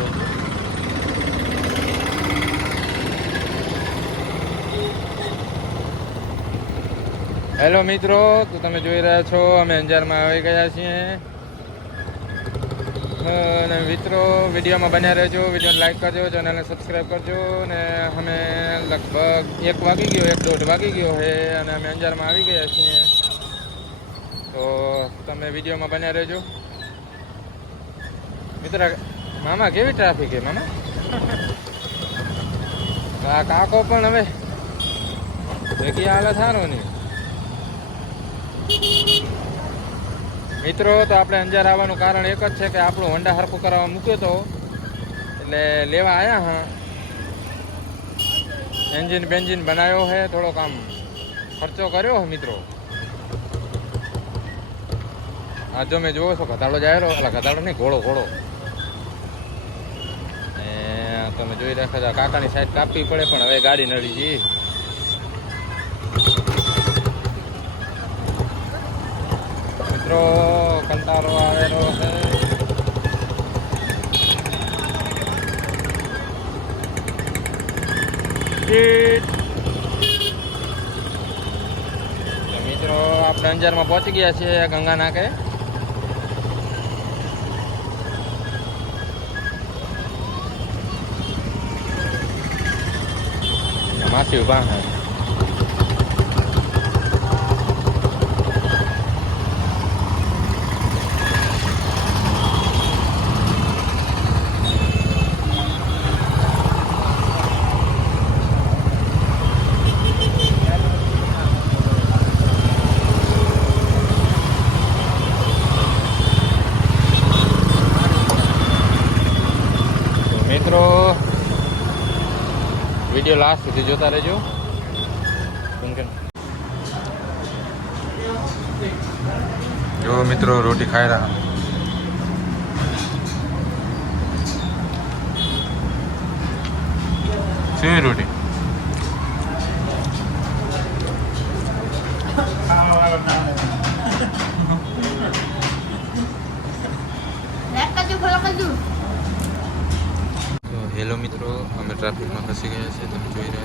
છો. હેલો મિત્રો, તો તમે જોઈ રહ્યા છો અમે અંજારમાં આવી ગયા છીએ. અને મિત્રો વિડીયોમાં બન્યા રહેજો, વિડીયોને લાઈક કરજો, ચેનલને સબસ્ક્રાઈબ કરજો. અને અમે લગભગ 1 વાગી ગયો, 1-1.5 વાગી ગયો છે અને અમે અંજારમાં આવી ગયા છીએ. તો તમે વિડીયોમાં બન્યા રહેજો. મિત્ર મામા કેવી ટ્રાફિક છે મામા? આ કાકો પણ હવે જગ્યા હાલે સારું નહીં. મિત્રો તો આપણે અંજાર આવવાનું કારણ એક જ છે કે આપણું હોન્ડા હરખું કરાવવા મૂક્યો હતો, એટલે લેવા આવ્યા. હા, એન્જિન બેન્જિન બનાવ્યો છે, થોડોક આમ ખર્ચો કર્યો છે મિત્રો. આ જો મેં જોવો છો ઘટાડો જાય રહ્યો, એટલે ઘટાડો નહીં, ઘોડો તમે જોઈ રહ્યા છો. કાકાની સાઈડ કાપવી પડે પણ હવે ગાડી નડી ગઈ. મિત્રો કંટાળો આવેલો છે. મિત્રો આપણે અંજારમાં પહોંચી ગયા છીએ ગંગા નાકે. માસી ઉભા હે. મિત્રો વિડીયો લાસ્ટ સુધી જોતા રહેજો. જો મિત્રો રોટી ખાઈ રહ્યા. શું રોટી? હેલો મિત્રો, અમે ટ્રાફિકમાં ફસી ગયા છીએ, તમે જોઈ રહ્યા